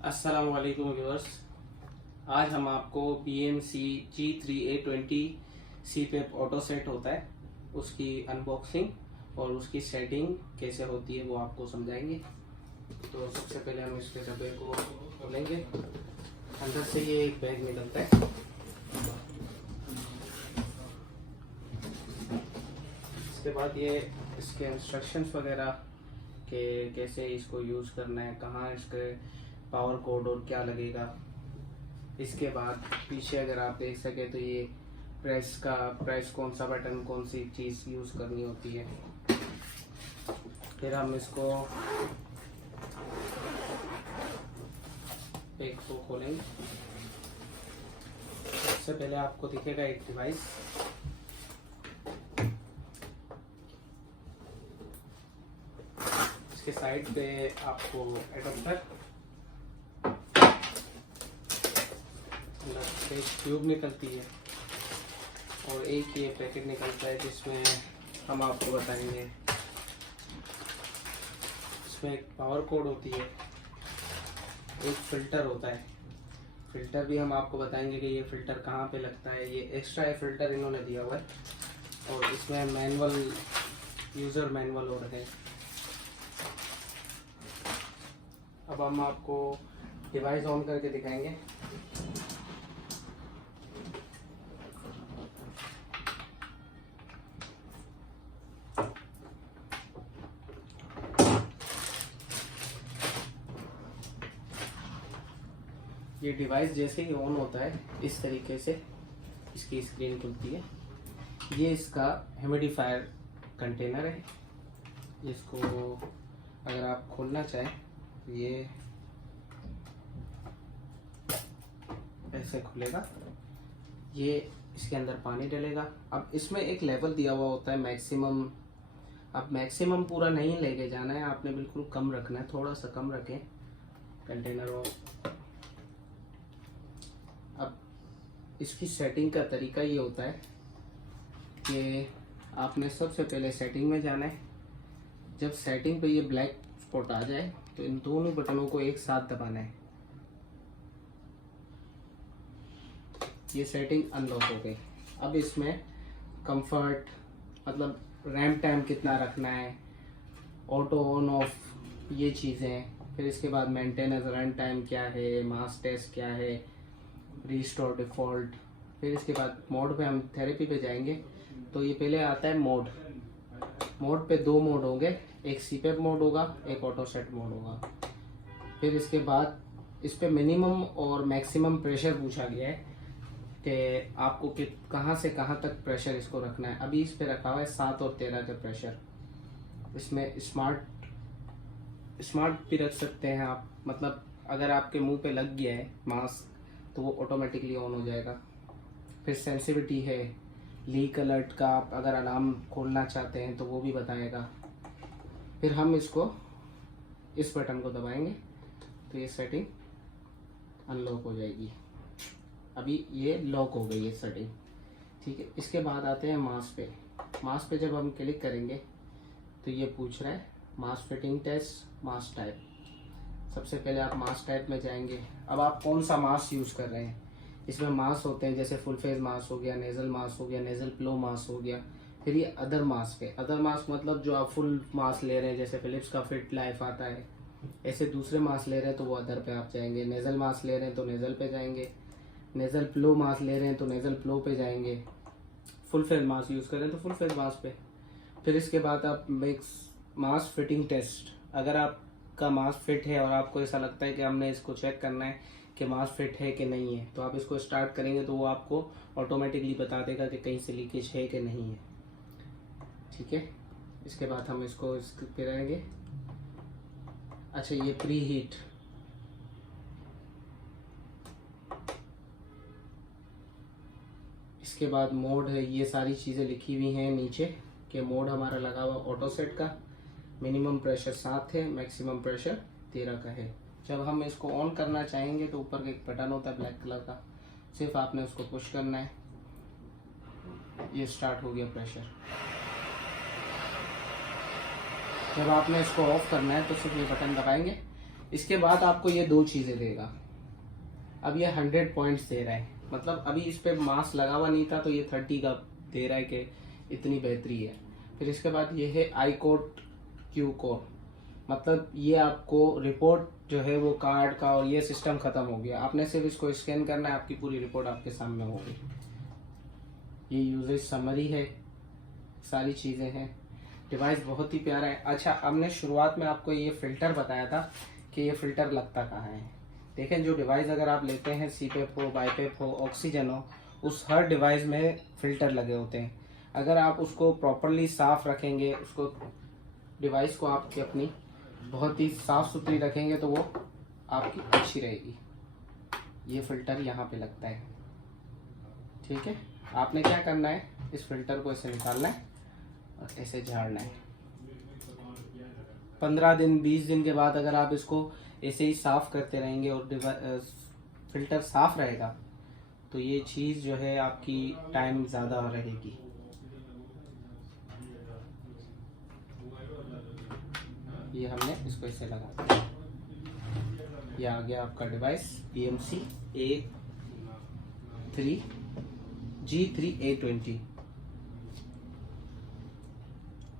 अस्सलाम वालेकुम व्यूअर्स। आज हम आपको BMC G3A20 CPAP auto set होता है उसकी अनबॉक्सिंग और उसकी सेटिंग कैसे होती है वो आपको समझाएंगे। तो सबसे पहले हम इसके डब्बे को खोलेंगे। अंदर से ये एक बैग निकलता है। इसके बाद ये इसके इंस्ट्रक्शंस वगैरह कि कैसे इसको यूज़ करना है, कहाँ इसके पावर कोड और क्या लगेगा। इसके बाद पीछे अगर आप देख सके तो ये प्रेस कौन सा बटन कौन सी चीज़ यूज़ करनी होती है। फिर हम इसको पैक को खोलेंगे। सबसे पहले आपको दिखेगा एक डिवाइस। इसके साइड पे आपको एडाप्टर, एक ट्यूब निकलती है और एक ये पैकेट निकलता है जिसमें हम आपको बताएंगे। इसमें एक पावर कोड होती है, एक फ़िल्टर होता है। फ़िल्टर भी हम आपको बताएंगे कि ये फ़िल्टर कहाँ पे लगता है। ये एक्स्ट्रा फ़िल्टर इन्होंने दिया हुआ है और इसमें मैनुअल, यूज़र मैनुअल और है। अब हम आपको डिवाइस ऑन करके दिखाएंगे। ये डिवाइस जैसे ही ऑन होता है इस तरीके से इसकी स्क्रीन खुलती है। ये इसका ह्यूमिडिफायर कंटेनर है। इसको अगर आप खोलना चाहें तो ये ऐसे खुलेगा। ये इसके अंदर पानी डलेगा। अब इसमें एक लेवल दिया हुआ होता है मैक्सिमम। अब मैक्सिमम पूरा नहीं लेके जाना है, आपने बिल्कुल कम रखना है, थोड़ा सा कम रखें कंटेनर को। अब इसकी सेटिंग का तरीका ये होता है कि आपने सबसे पहले सेटिंग में जाना है। जब सेटिंग पे ये ब्लैक स्पॉट आ जाए तो इन दोनों बटनों को एक साथ दबाना है। ये सेटिंग अनलॉक हो गई। अब इसमें कंफर्ट, मतलब रैम टाइम कितना रखना है, ऑटो ऑन ऑफ, ये चीज़ें। फिर इसके बाद मेंटेनेंस रन टाइम क्या है, मास टेस्ट क्या है, रीस्टोर डिफ़ॉल्ट। फिर इसके बाद मोड पे हम थेरेपी पे जाएंगे तो ये पहले आता है मोड। मोड पे दो मोड होंगे, एक सीपेप मोड होगा, एक ऑटो सेट मोड होगा। फिर इसके बाद इस पे मिनिमम और मैक्सिमम प्रेशर पूछा गया है कि आपको कहाँ से कहाँ तक प्रेशर इसको रखना है। अभी इस पे रखा हुआ है 7 और 13 का प्रेशर। इसमें स्मार्ट भी रख सकते हैं आप, मतलब अगर आपके मुंह पे लग गया है मास्क तो वो ऑटोमेटिकली ऑन हो जाएगा। फिर सेंसिटिविटी है, लीक अलर्ट का, आप अगर अलार्म खोलना चाहते हैं तो वो भी बताएगा। फिर हम इसको इस बटन को दबाएंगे तो ये सेटिंग अनलॉक हो जाएगी। अभी ये लॉक हो गई है सेटिंग, ठीक है। इसके बाद आते हैं मास पे। मास पे जब हम क्लिक करेंगे तो ये पूछ रहा है मास फिटिंग टेस्ट, मास टाइप। सबसे पहले आप मास टाइप में जाएंगे। अब आप कौन सा मास यूज़ कर रहे हैं। इसमें मास होते हैं जैसे फुल फेस मास हो गया, नेजल मास हो गया, नेजल प्लो मास हो गया। फिर ये अदर मास पे, अदर मास मतलब जो आप फुल मास ले रहे हैं, जैसे फिलिप्स का फिट लाइफ आता है, ऐसे दूसरे मास ले रहे हैं तो वो अदर पे आप जाएंगे। नेजल मास ले रहे हैं तो नेजल पे जाएंगे। नेजल प्लो मास ले रहे हैं तो नेजल प्लो पे जाएंगे। फुल फेस मास यूज़ कर रहे हैं तो फुल फेस मास पे। फिर इसके बाद आप मास फिटिंग टेस्ट, अगर आपका मास फिट है और आपको ऐसा लगता है कि हमने इसको चेक करना है कि मास फिट है कि नहीं है, तो आप इसको स्टार्ट करेंगे तो वो आपको ऑटोमेटिकली बता देगा कि कहीं से लीकेज है कि नहीं है, ठीक है। इसके बाद हम इसको पे रहेंगे। अच्छा, ये प्री हीट, इसके बाद मोड है। ये सारी चीज़ें लिखी हुई हैं नीचे कि मोड हमारा लगा हुआ ऑटो सेट का। मिनिमम प्रेशर 7 है, मैक्सिमम प्रेशर 13 का है। जब हम इसको ऑन करना चाहेंगे तो ऊपर का एक बटन होता है ब्लैक कलर का, सिर्फ आपने उसको पुश करना है। ये स्टार्ट हो गया प्रेशर। जब आपने इसको ऑफ करना है तो सिर्फ ये बटन दबाएंगे इसके बाद आपको ये 2 चीज़ें देगा। अब ये 100 पॉइंट्स दे रहा है, मतलब अभी इस पे मास लगा हुआ नहीं था तो ये 30 का दे रहा है कि इतनी बेहतरी है। फिर इसके बाद ये है आई कोड क्यू कोड, मतलब ये आपको रिपोर्ट जो है वो कार्ड का और ये सिस्टम ख़त्म हो गया, आपने सिर्फ इसको स्कैन करना है, आपकी पूरी रिपोर्ट आपके सामने होगी। ये यूजेज समरी है, सारी चीज़ें हैं। डिवाइस बहुत ही प्यारा है। अच्छा, हमने शुरुआत में आपको ये फ़िल्टर बताया था कि ये फ़िल्टर लगता कहाँ है। देखें, जो डिवाइस अगर आप लेते हैं, सीपेप हो, बाईपेप हो, ऑक्सीजन हो, उस हर डिवाइस में फ़िल्टर लगे होते हैं। अगर आप उसको प्रॉपरली साफ़ रखेंगे, उसको डिवाइस को आपकी अपनी बहुत ही साफ़ सुथरी रखेंगे तो वो आपकी अच्छी रहेगी। ये फ़िल्टर यहाँ पे लगता है, ठीक है। आपने क्या करना है, इस फ़िल्टर को ऐसे निकालना है और ऐसे झाड़ना है। 15 दिन 20 दिन के बाद अगर आप इसको ऐसे ही साफ़ करते रहेंगे और फ़िल्टर साफ़ रहेगा तो ये चीज़ जो है आपकी टाइम ज़्यादा रहेगी। ये हमने इसको ऐसे लगा दिया, ये आ गया आपका डिवाइस EMC A3 G3A20।